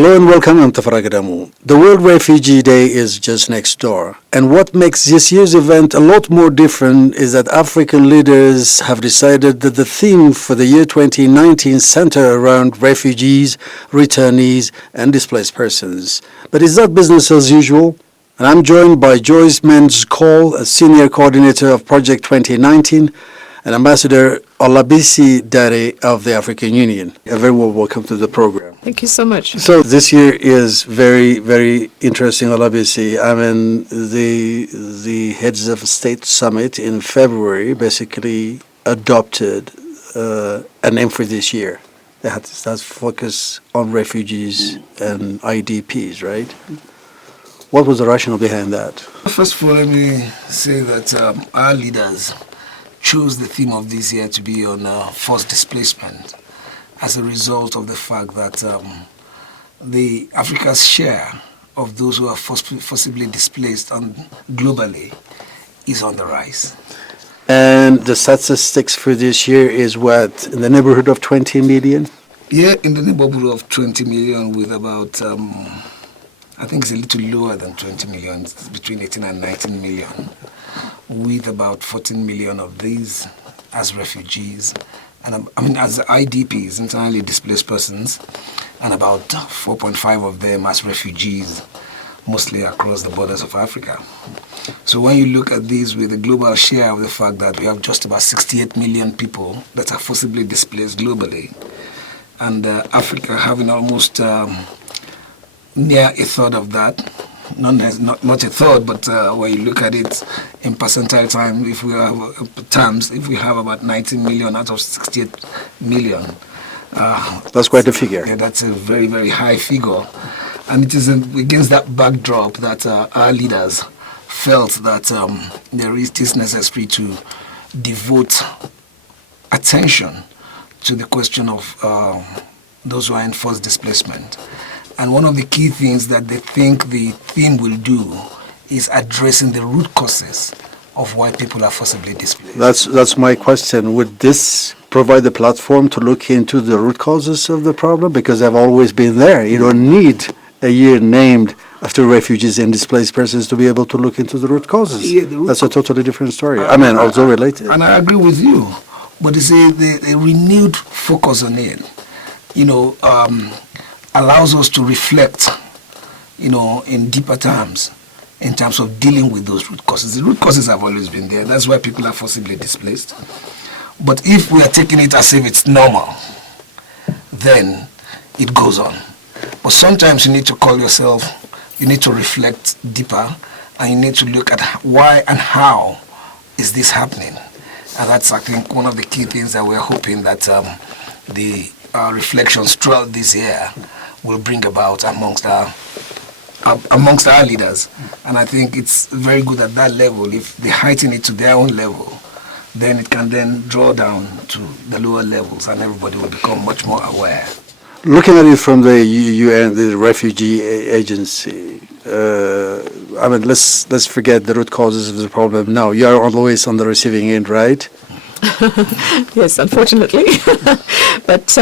Hello and welcome, I'm Tafaragadamu. The World Refugee Day is just next door. And what makes this year's event a lot more different is that African leaders have decided that the theme for the year 2019 center around refugees, returnees, and displaced persons. But it's not business as usual. And I'm joined by Joyce Mendes-Cole, a senior coordinator of Project 2019, and Ambassador Olabisi of the African Union. A very warm welcome to the program. Thank you so much. So this year is very, very interesting, Olabisi. I mean, the Heads of State Summit in February basically adopted an aim for this year. That's focus on refugees and IDPs, right? What was the rationale behind that? First of all, let me say that our leaders chose the theme of this year to be on forced displacement as a result of the fact that the Africa's share of those who are forcibly displaced globally is on the rise. And the statistics for this year is what, in the neighborhood of 20 million? Yeah, in the neighborhood of 20 million with about, I think it's a little lower than 20 million, it's between 18 and 19 million, with about 14 million of these as refugees, and as IDPs, internally displaced persons, and about 4.5 of them as refugees, mostly across the borders of Africa. So when you look at these with the global share of the fact that we have just about 68 million people that are forcibly displaced globally, and Africa having almost near a third of that, not a third, but when you look at it in percentile time, if we have about 19 million out of 68 million. That's quite a figure. Yeah, that's a very, very high figure. And it is against that backdrop that our leaders felt that it is necessary to devote attention to the question of those who are in forced displacement. And one of the key things that they think the theme will do is addressing the root causes of why people are forcibly displaced. That's my question. Would this provide the platform to look into the root causes of the problem? Because they've always been there. You don't need a year named after refugees and displaced persons to be able to look into the root causes. Yeah, that's a totally different story. Also related. And I agree with you. But you see, the renewed focus on it, allows us to reflect, in deeper terms, in terms of dealing with those root causes. The root causes have always been there. That's why people are forcibly displaced. But if we are taking it as if it's normal, then it goes on. But sometimes you need to call yourself, you need to reflect deeper, and you need to look at why and how is this happening. And that's, I think, one of the key things that we're hoping that the reflections throughout this year will bring about amongst our leaders. And I think it's very good at that level. If they heighten it to their own level, then it can then draw down to the lower levels and everybody will become much more aware. Looking at it from the UN, the Refugee Agency, let's forget the root causes of the problem now. You are always on the receiving end, right? Yes, unfortunately. But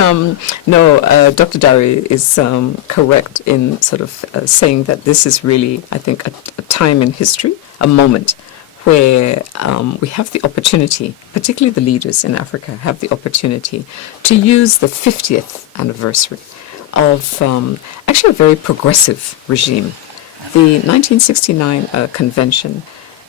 no, Dr. Dari is correct in sort of saying that this is really, I think, a time in history, a moment where we have the opportunity, particularly the leaders in Africa, have the opportunity to use the 50th anniversary of actually a very progressive regime. The 1969 convention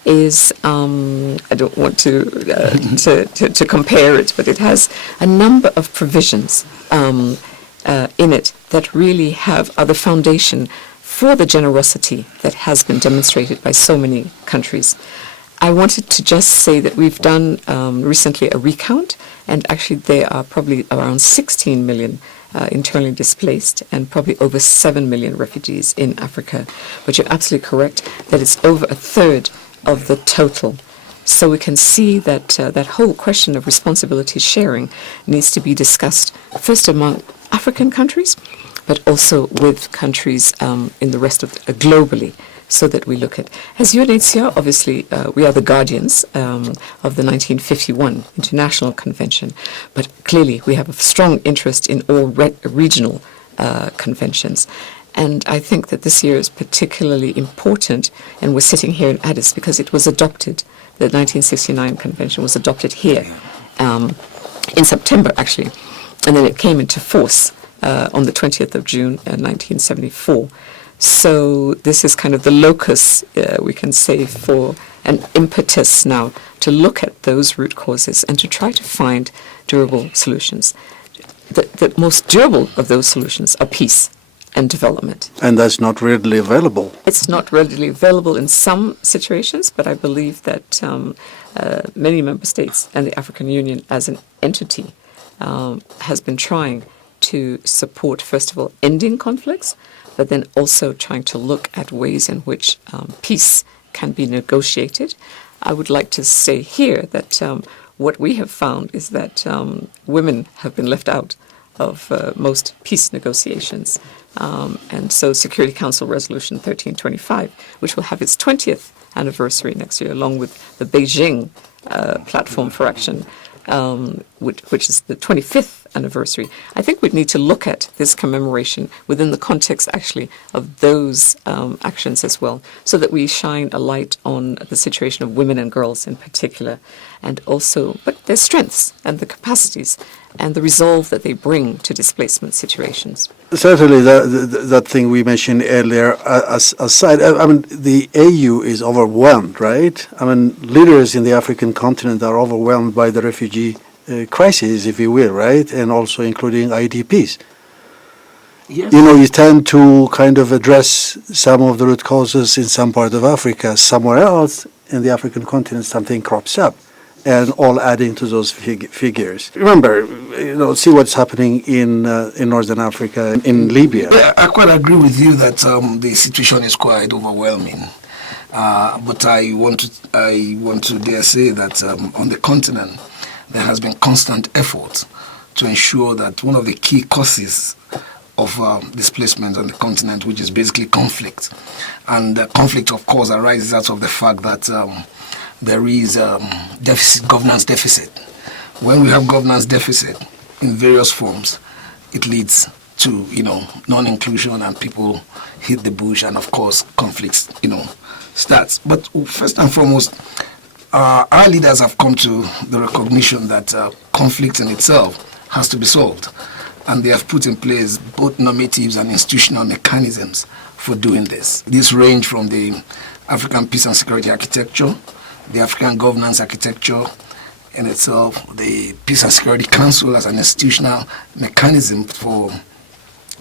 is, I don't want to compare it, but it has a number of provisions in it that really are the foundation for the generosity that has been demonstrated by so many countries. I wanted to just say that we've done recently a recount, and actually there are probably around 16 million internally displaced and probably over 7 million refugees in Africa. But you're absolutely correct that it's over a third of the total. So we can see that that whole question of responsibility sharing needs to be discussed first among African countries, but also with countries in the rest of globally, so that we look at. As UNHCR, obviously, we are the guardians of the 1951 International Convention, but clearly we have a strong interest in all regional conventions. And I think that this year is particularly important, and we're sitting here in Addis because it was adopted. The 1969 convention was adopted here in September, actually, and then it came into force on the 20th of June 1974. So this is kind of the locus, we can say, for an impetus now to look at those root causes and to try to find durable solutions. The most durable of those solutions are peace and development. And that's not readily available. It's not readily available in some situations, but I believe that many member states and the African Union as an entity has been trying to support, first of all, ending conflicts, but then also trying to look at ways in which peace can be negotiated. I would like to say here that what we have found is that women have been left out of most peace negotiations. And so Security Council Resolution 1325, which will have its 20th anniversary next year, along with the Beijing Platform for Action, which is the 25th anniversary. I think we'd need to look at this commemoration within the context, actually, of those actions as well, so that we shine a light on the situation of women and girls in particular, and also, but their strengths and the capacities and the resolve that they bring to displacement situations. Certainly, that thing we mentioned earlier, aside, I mean, the AU is overwhelmed, right? I mean, leaders in the African continent are overwhelmed by the refugee crisis, if you will, right? And also including IDPs. Yes. You know, you tend to kind of address some of the root causes in some part of Africa. Somewhere else in the African continent, something crops up, and all adding to those figures. Remember, you know, see what's happening in Northern Africa, in Libya. Yeah, I quite agree with you that the situation is quite overwhelming. But I want to dare say that on the continent, there has been constant effort to ensure that one of the key causes of displacement on the continent, which is basically conflict. And conflict, of course, arises out of the fact that there is governance deficit. When we have governance deficit in various forms, it leads to, non-inclusion, and people hit the bush, and of course, conflicts, starts. But first and foremost, our leaders have come to the recognition that conflict in itself has to be solved. And they have put in place both normatives and institutional mechanisms for doing this. These range from the African Peace and Security Architecture, the African Governance Architecture in itself, the Peace and Security Council as an institutional mechanism for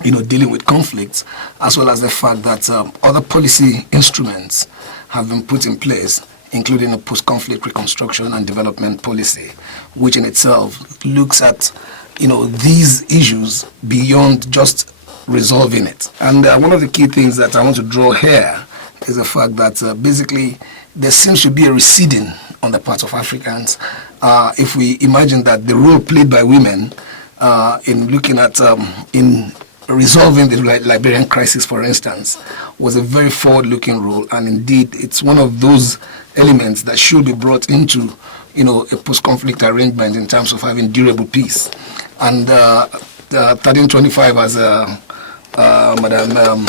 dealing with conflicts, as well as the fact that other policy instruments have been put in place, including a post-conflict reconstruction and development policy, which in itself looks at these issues beyond just resolving it. And one of the key things that I want to draw here is the fact that basically there seems to be a receding on the part of Africans. If we imagine that the role played by women in looking at in resolving the Liberian crisis, for instance, was a very forward-looking role, and indeed it's one of those elements that should be brought into a post-conflict arrangement in terms of having durable peace. And 1325, as Madam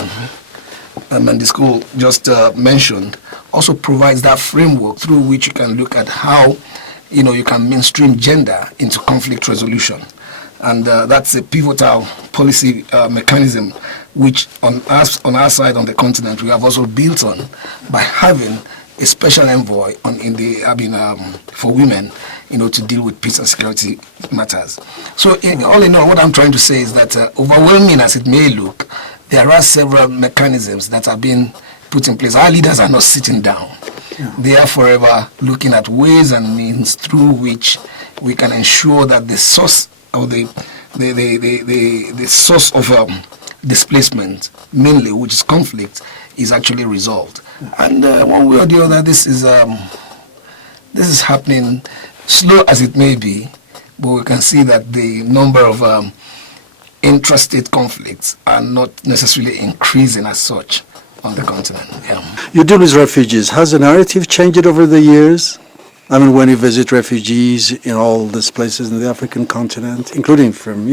Mendes-Cole just mentioned, also provides that framework through which you can look at how you can mainstream gender into conflict resolution. And that's a pivotal policy mechanism which on our side on the continent we have also built on by having a special envoy for women, to deal with peace and security matters. So all in all, what I'm trying to say is that overwhelming as it may look, there are several mechanisms that are being put in place. Our leaders are not sitting down. Yeah. They are forever looking at ways and means through which we can ensure that the source or the source of displacement, mainly, which is conflict, is actually resolved. And one way or the other, this is happening, slow as it may be, but we can see that the number of intrastate conflicts are not necessarily increasing as such on the continent. Yeah. You deal with refugees. Has the narrative changed over the years? I mean, when you visit refugees in all these places in the African continent, including from,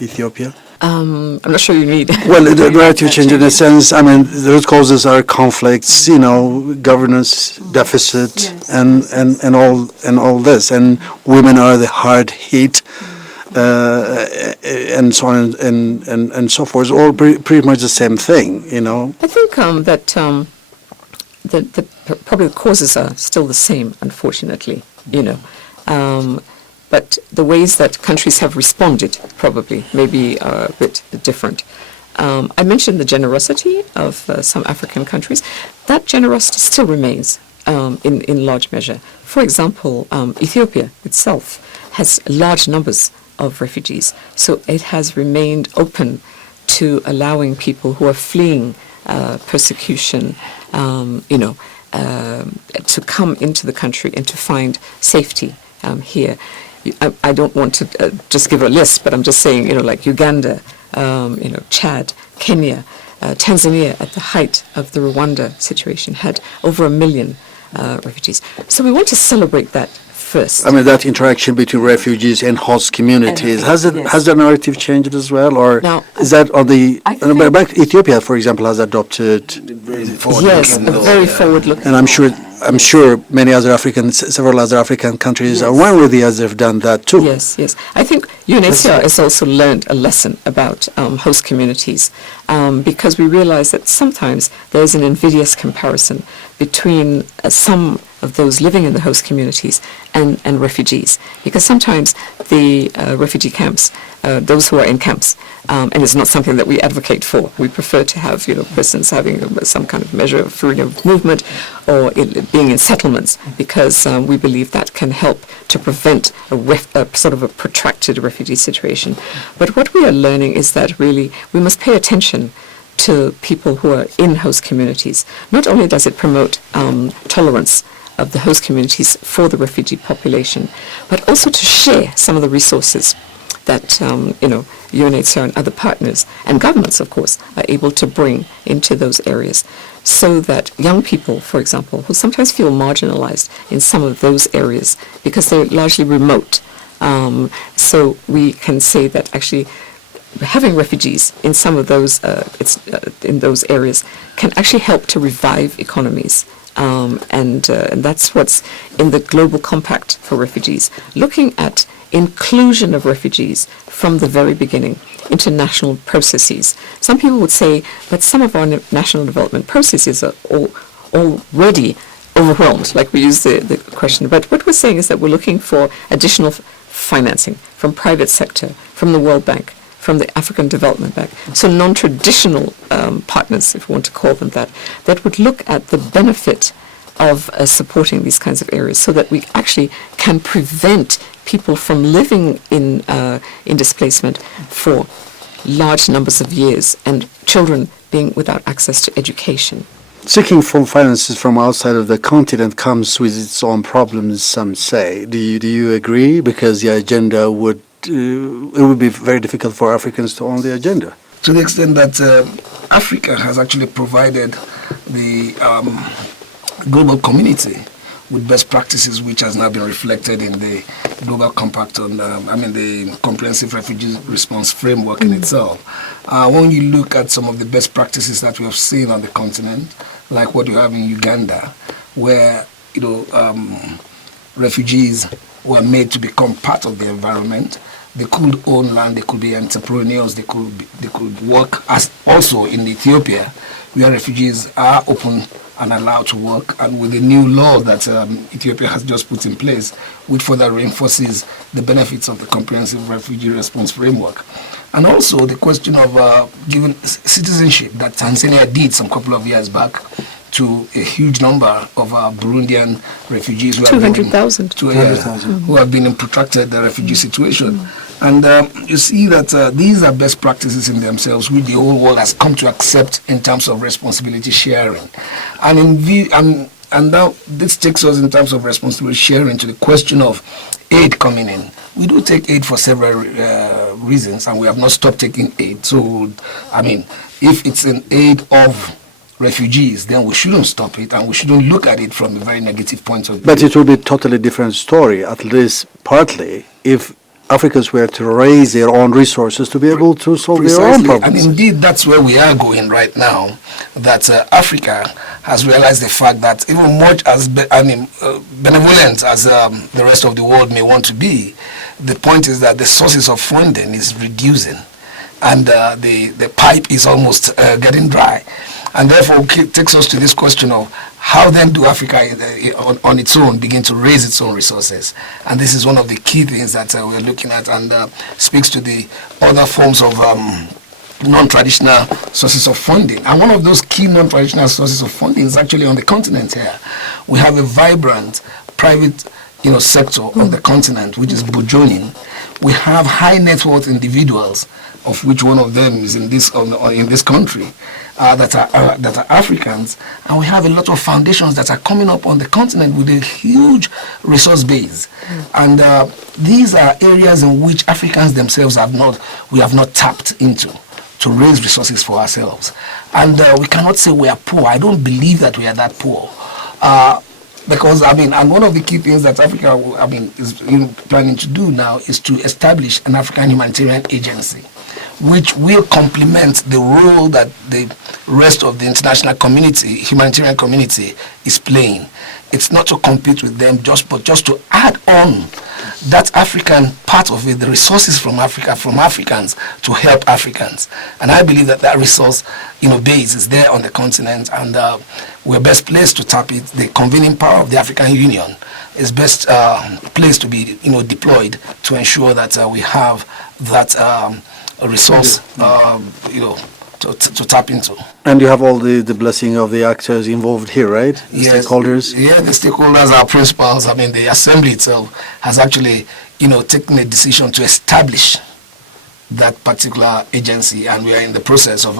Ethiopia? I'm not sure you need. Well, the narrative change in a sense, I mean, the root causes are conflicts, governance deficit, Yes, and all this, and women are the hard hit, and so on and so forth. All pretty much the same thing, I think that probably the causes are still the same, unfortunately, but the ways that countries have responded probably maybe are a bit different. I mentioned the generosity of some African countries. That generosity still remains in large measure. For example, Ethiopia itself has large numbers of refugees, so it has remained open to allowing people who are fleeing persecution, to come into the country and to find safety here. I don't want to just give a list, but I'm just saying, like Uganda, Chad, Kenya, Tanzania at the height of the Rwanda situation had over 1 million refugees. So we want to celebrate that first. I mean, that interaction between refugees and host communities, has the narrative changed as well, or Now, is that on the, think- Ethiopia, for example, has adopted, Yes, very forward-looking. and I'm sure several other African countries are one with the others have done that too. Yes. I think UNHCR has also learned a lesson about host communities because we realize that sometimes there's an invidious comparison between some of those living in the host communities and refugees, because sometimes the refugee camps, those who are in camps, and it's not something that we advocate for. We prefer to have persons having some kind of measure of freedom of movement or being in settlements, because we believe that can help to prevent a sort of a protracted refugee situation. But what we are learning is that really we must pay attention to people who are in host communities. Not only does it promote tolerance of the host communities for the refugee population, but also to share some of the resources that UNHCR and other partners and governments, of course, are able to bring into those areas, so that young people, for example, who sometimes feel marginalized in some of those areas because they're largely remote, so we can say that actually having refugees in some of those in those areas can actually help to revive economies. And that's what's in the Global Compact for Refugees, looking at inclusion of refugees from the very beginning into national processes. Some people would say, but some of our national development processes are already overwhelmed, like we use the question. But what we're saying is that we're looking for additional financing from private sector, from the World Bank, from the African Development Bank, so non-traditional partners, if we want to call them that would look at the benefit of supporting these kinds of areas, so that we actually can prevent people from living in displacement for large numbers of years, and children being without access to education. Seeking for finances from outside of the continent comes with its own problems, some say. Do you agree? Because the agenda it would be very difficult for Africans to own the agenda. To the extent that Africa has actually provided the global community with best practices, which has now been reflected in the Global Compact on, the Comprehensive Refugee Response Framework in itself. When you look at some of the best practices that we have seen on the continent, like what you have in Uganda, where refugees were made to become part of the environment. They could own land, they could be entrepreneurs, they could work, as also in Ethiopia, where refugees are open and allowed to work, and with the new law that Ethiopia has just put in place, which further reinforces the benefits of the Comprehensive Refugee Response Framework. And also the question of giving citizenship that Tanzania did some couple of years back to a huge number of Burundian refugees who 200,000 who have been in protracted refugee situation. And you see that these are best practices in themselves, which the whole world has come to accept in terms of responsibility sharing. And now this takes us in terms of responsibility sharing to the question of aid coming in. We do take aid for several reasons, and we have not stopped taking aid. So, if it's an aid of refugees, then we shouldn't stop it, and we shouldn't look at it from a very negative point of view. But it will be a totally different story, at least partly, if Africans were to raise their own resources to be able to solve their own Precisely, problems. and indeed that's where we are going right now, that Africa has realized the fact that even much as benevolent as the rest of the world may want to be, the point is that the sources of funding is reducing, and the pipe is almost getting dry. And therefore it takes us to this question of how then do Africa on its own begin to raise its own resources. And this is one of the key things that we're looking at, and speaks to the other forms of non-traditional sources of funding. And one of those key non-traditional sources of funding is actually on the continent here. We have a vibrant private sector on the continent, which is burgeoning. We have high net worth individuals, of which one of them is in this country, that are Africans, and we have a lot of foundations that are coming up on the continent with a huge resource base. And these are areas in which Africans themselves have not tapped into to raise resources for ourselves. And we cannot say we are poor. I don't believe that we are that poor. Because and one of the key things that Africa is planning to do now is to establish an African humanitarian agency, which will complement the role that the rest of the international community, humanitarian community, is playing. It's not to compete with them, but just to add on that African part of it, the resources from Africa, from Africans, to help Africans. And I believe that resource base is there on the continent, and we're best placed to tap it. The convening power of the African Union is best placed to be deployed to ensure that we have that resource to tap into. And you have all the blessing of the actors involved here, right? The Yes, stakeholders? Yeah, the stakeholders are principals. The assembly itself has actually, taken a decision to establish that particular agency, and we are in the process of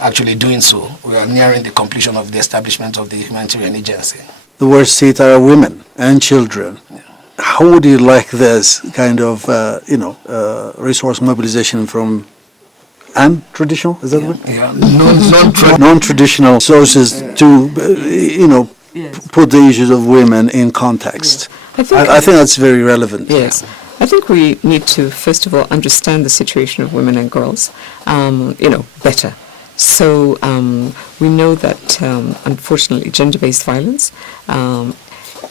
actually doing so. We are nearing the completion of the establishment of the humanitarian agency. The worst hit are women and children. Yeah. How would you like this kind of, resource mobilization from traditional, is that what? Yeah, Non-traditional sources to, Yes. put the issues of women in context. I think, I think that's very relevant. yes. I think we need to, first of all, understand the situation of women and girls, better. So we know that, unfortunately, gender-based violence,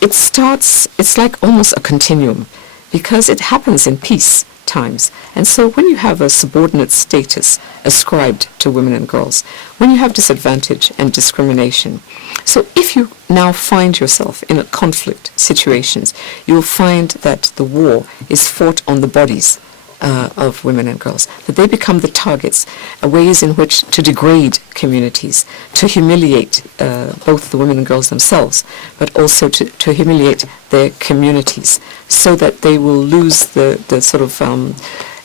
it's like almost a continuum, because it happens in peace times. And so when you have a subordinate status ascribed to women and girls, when you have disadvantage and discrimination, so if you now find yourself in a conflict situations, you'll find that the war is fought on the bodies of women and girls, that they become the targets, ways in which to degrade communities, to humiliate both the women and girls themselves, but also to humiliate their communities, so that they will lose the sort of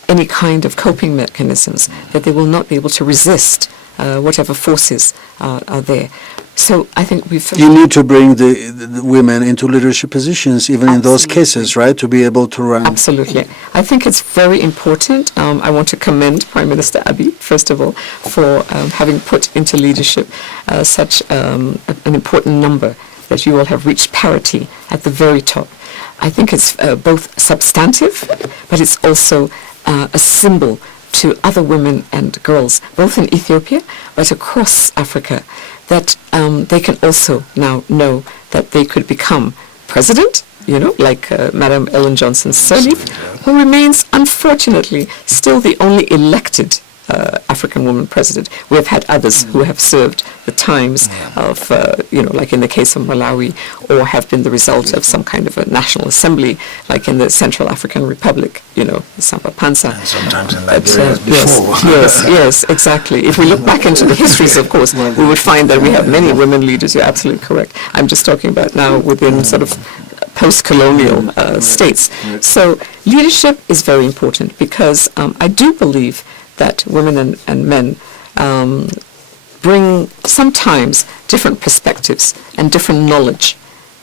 any kind of coping mechanisms, that they will not be able to resist whatever forces are there. So I think You need to bring the women into leadership positions, even in those cases, right, to be able to run. Absolutely. I think it's very important. I want to commend Prime Minister Abiy, first of all, for having put into leadership such an important number, that you all have reached parity at the very top. I think it's both substantive, but it's also a symbol to other women and girls, both in Ethiopia, but across Africa, that they can also now know that they could become president, like Madam Ellen Johnson Sirleaf, who remains, unfortunately, still the only elected African woman president. We have had others who have served the times of, like in the case of Malawi, or have been the result of some kind of a national assembly, like in the Central African Republic, Samba Panza. And sometimes in Nigeria before. Yes, exactly. If we look back into the histories, of course, we would find that we have many women leaders. You're absolutely correct. I'm just talking about now within sort of post-colonial states. So leadership is very important, because I do believe that women and men bring sometimes different perspectives and different knowledge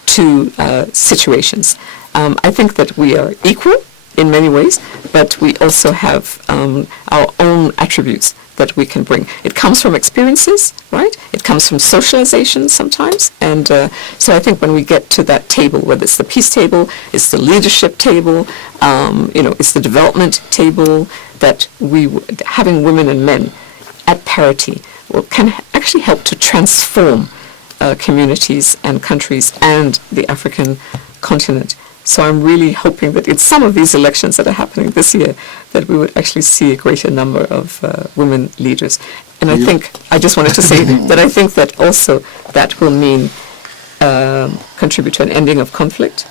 to situations. I think that we are equal in many ways, but we also have our own attributes that we can bring. It comes from experiences, right? It comes from socialization sometimes. And so I think when we get to that table, whether it's the peace table, it's the leadership table, it's the development table, that having women and men at parity can actually help to transform communities and countries and the African continent. So I'm really hoping that in some of these elections that are happening this year, that we would actually see a greater number of women leaders. And I just wanted to say that I think that also that will mean contribute to an ending of conflict,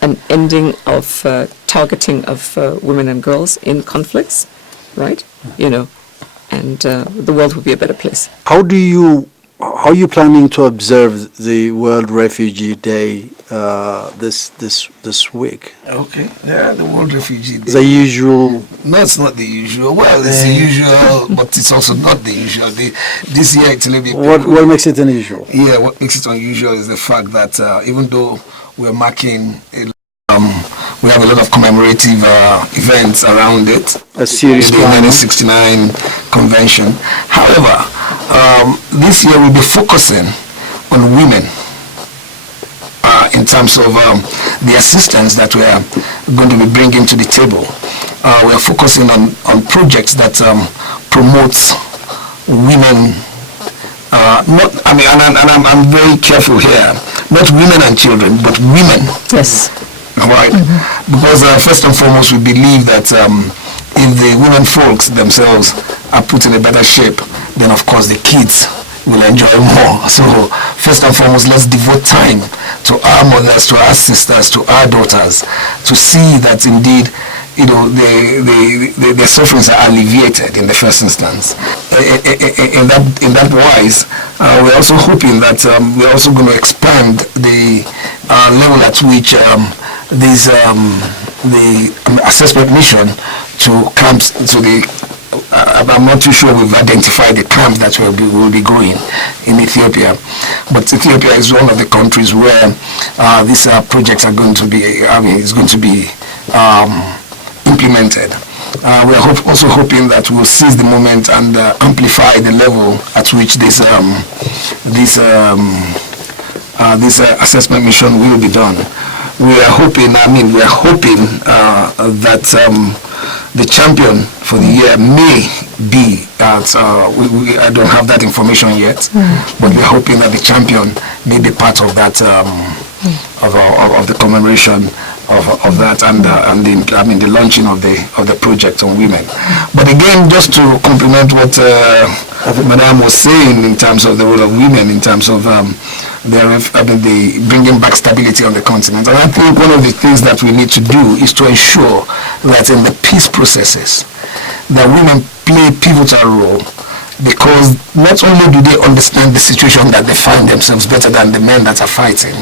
an ending of targeting of women and girls in conflicts, right? And the world will be a better place. How are you planning to observe the World Refugee Day this week? Okay, yeah, the World Refugee Day. The usual? No, it's not the usual. Well, it's the usual, but it's also not the usual. This year it's a little bit... What makes it unusual? Yeah, what makes it unusual is the fact that even though we're marking we have a lot of commemorative events around it. A series the 1969 convention. However, this year we'll be focusing on women in terms of the assistance that we are going to be bringing to the table. We are focusing on projects that promotes women. I'm very careful here. Not women and children, but women. Yes. Right, because first and foremost we believe that if the women folks themselves are put in a better shape, then of course the kids will enjoy more. So first and foremost, let's devote time to our mothers, to our sisters, to our daughters, to see that indeed their sufferings are alleviated in the first instance. In that wise, we're also hoping that we're also going to expand the level at which the assessment mission to camps, I'm not too sure we've identified the camps that will be going in Ethiopia, but Ethiopia is one of the countries where these projects are going to be, implemented. We're also hoping that we'll seize the moment and amplify the level at which this assessment mission will be done. We are hoping that the champion for the year may be, I don't have that information yet, but we're hoping that the champion may be part of that, of the commemoration of that and the launching of the project on women. But again, just to complement what Madame was saying in terms of the role of women, in terms of the bringing back stability on the continent. And I think one of the things that we need to do is to ensure that in the peace processes, that women play a pivotal role, because not only do they understand the situation that they find themselves better than the men that are fighting,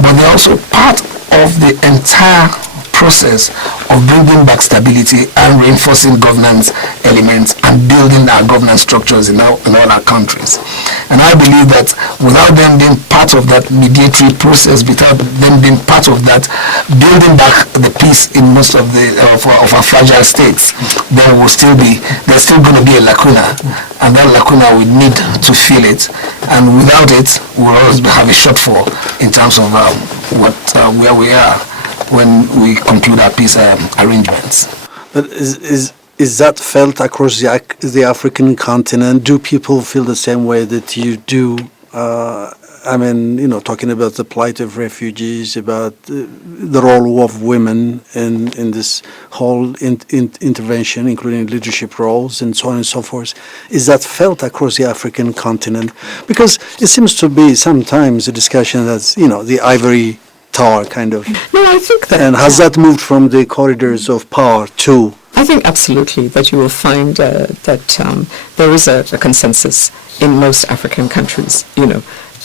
but they're also part of the entire process of bringing back stability and reinforcing governance elements and building our governance structures in all our countries. And I believe that without them being part of that mediatory process, without them being part of that building back the peace in most of our fragile states, there's still going to be a lacuna, and that lacuna we need to fill it, and without it we'll always have a shortfall in terms of where we are when we conclude our peace arrangements. But is that felt across the African continent? Do people feel the same way that you do? Talking about the plight of refugees, about the role of women in this whole intervention, including leadership roles and so on and so forth. Is that felt across the African continent? Because it seems to be sometimes a discussion that's, the ivory tower kind of. No, I think that... And has that moved from the corridors of power to... I think absolutely that you will find that there is a consensus in most African countries,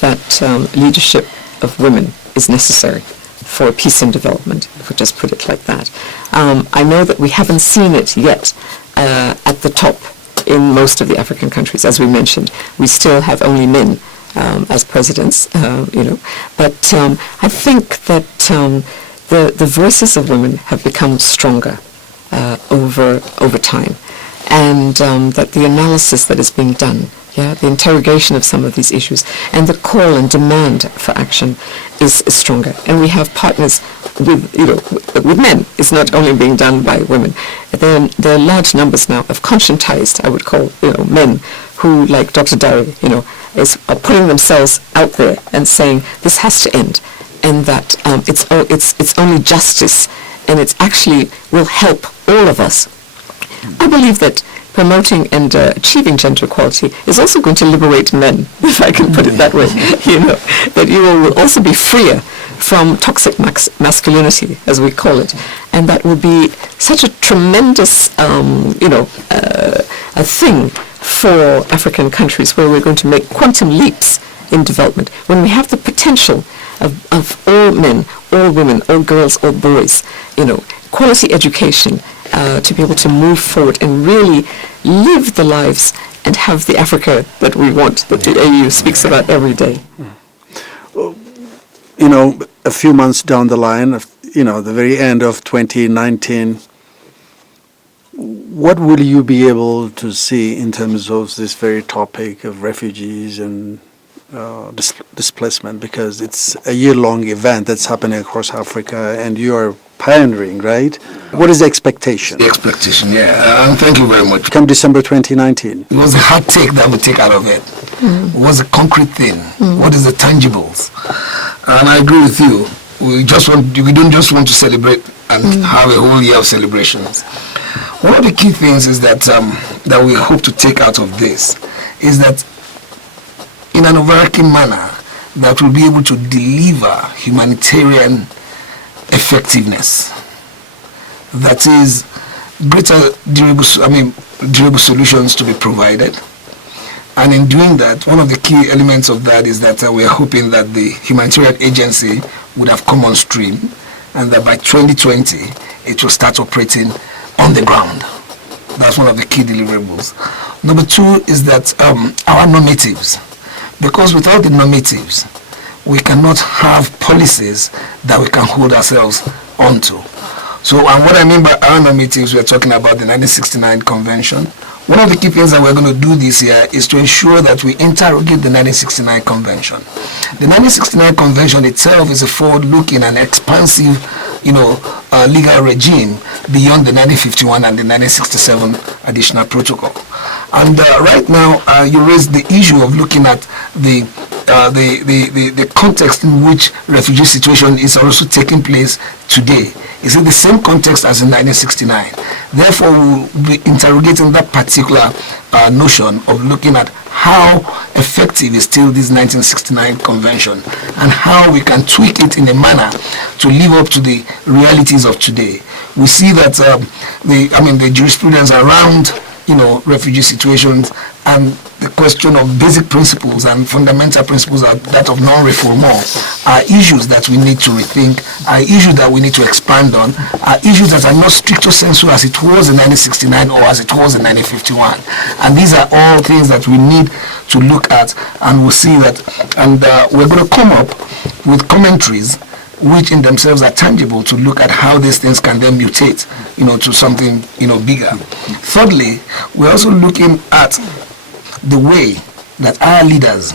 that leadership of women is necessary for peace and development, if we just put it like that. I know that we haven't seen it yet at the top in most of the African countries. As we mentioned, we still have only men as presidents, But I think that the voices of women have become stronger over time. and that the analysis that is being done, the interrogation of some of these issues, and the call and demand for action is stronger. And we have partners with men. It's not only being done by women. There are large numbers now of conscientized, I would call, men who, like Dr. Dari, are putting themselves out there and saying this has to end, and that it's only justice, and it's actually will help all of us. I believe that promoting and achieving gender equality is also going to liberate men, if I can put it that way. That you will also be freer from toxic masculinity, as we call it, and that will be such a tremendous, a thing for African countries, where we're going to make quantum leaps in development when we have the potential of all men, all women, all girls, all boys, quality education, to be able to move forward and really live the lives and have the Africa that we want, that the AU speaks about every day. A few months down the line, the very end of 2019, what will you be able to see in terms of this very topic of refugees and displacement? Because it's a year-long event that's happening across Africa, and you are pioneering, right? What is the expectation? The expectation, thank you very much. Come December 2019. It was a hard take that we take out of it. It was a concrete thing. What is the tangibles? And I agree with you. We don't just want to celebrate and have a whole year of celebrations. One of the key things is that that we hope to take out of this is that in an overarching manner that will be able to deliver humanitarian effectiveness. That is greater durable solutions to be provided. And in doing that, one of the key elements of that is that we are hoping that the humanitarian agency would have come on stream, and that by 2020 it will start operating on the ground. That's one of the key deliverables. Number two is that our normatives, because without the normatives, we cannot have policies that we can hold ourselves onto. So, and what I mean by our normatives, we're talking about the 1969 Convention. One of the key things that we're going to do this year is to ensure that we interrogate the 1969 Convention. The 1969 Convention itself is a forward-looking and expansive, legal regime beyond the 1951 and the 1967 Additional Protocol. And right now, you raised the issue of looking at the context in which refugee situation is also taking place today. Is in the same context as in 1969. Therefore, we'll be interrogating that particular notion of looking at how effective is still this 1969 convention and how we can tweak it in a manner to live up to the realities of today. We see that the jurisprudence around refugee situations and the question of basic principles and fundamental principles are that of non-refoulement are issues that we need to rethink, are issues that we need to expand on, are issues that are not stricto sensu as it was in 1969 or as it was in 1951. And these are all things that we need to look at, and we'll see that, and we're going to come up with commentaries which in themselves are tangible to look at how these things can then mutate, to something, bigger. Thirdly, we're also looking at the way that our leaders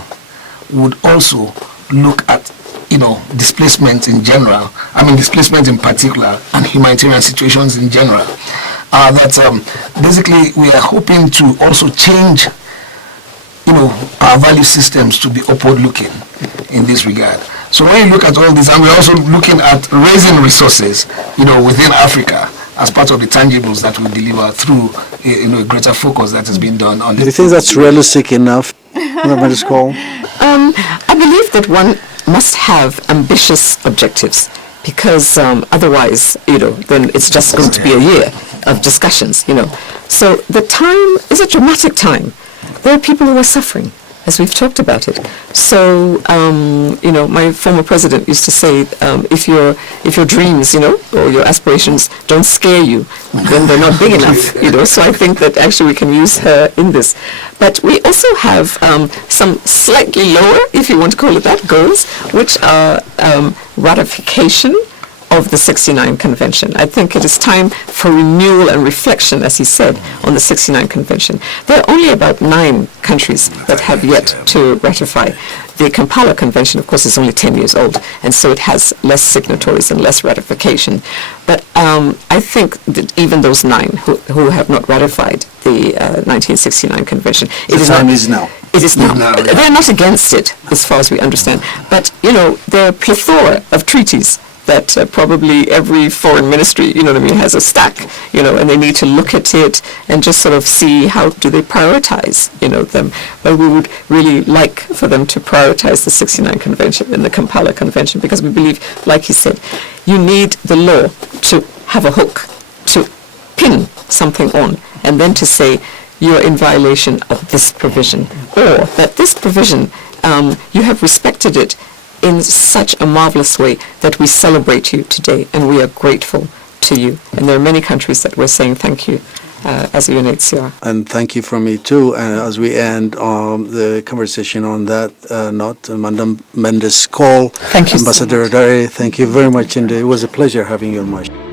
would also look at, displacement in general, displacement in particular, and humanitarian situations in general. Basically we are hoping to also change, our value systems to be upward-looking in this regard. So when you look at all this, and we're also looking at raising resources, within Africa as part of the tangibles that we deliver through, a greater focus that has been done on. Do you think that's realistic enough, Mendes-Cole? I believe that one must have ambitious objectives, because otherwise, then it's just going to be a year of discussions, So the time is a dramatic time. There are people who are suffering, as we've talked about it. So, my former president used to say, if your dreams, or your aspirations don't scare you, then they're not big enough, So I think that actually we can use her in this. But we also have some slightly lower, if you want to call it that, goals, which are ratification of of the 69 Convention. I think it is time for renewal and reflection, as he said, on the 69 Convention. There are only about 9 countries that have yet to ratify. The Kampala Convention, of course, is only 10 years old, and so it has less signatories and less ratification. But I think that even those 9 who have not ratified the 1969 Convention, The time is now. it is now. They're not against it, as far as we understand. But, there are a plethora of treaties that probably every foreign ministry, has a stack, and they need to look at it and just sort of see how do they prioritize, them. But we would really like for them to prioritize the 69 Convention and the Kampala Convention, because we believe, like he said, you need the law to have a hook, to pin something on, and then to say you're in violation of this provision, or that this provision, you have respected it in such a marvelous way that we celebrate you today, and we are grateful to you. And there are many countries that we're saying thank you as UNHCR. And thank you from me too. And as we end the conversation on that note, Madam Mendes-Cole, Thank you so Ambassador much. Dare, thank you very much indeed. It was a pleasure having you on my show.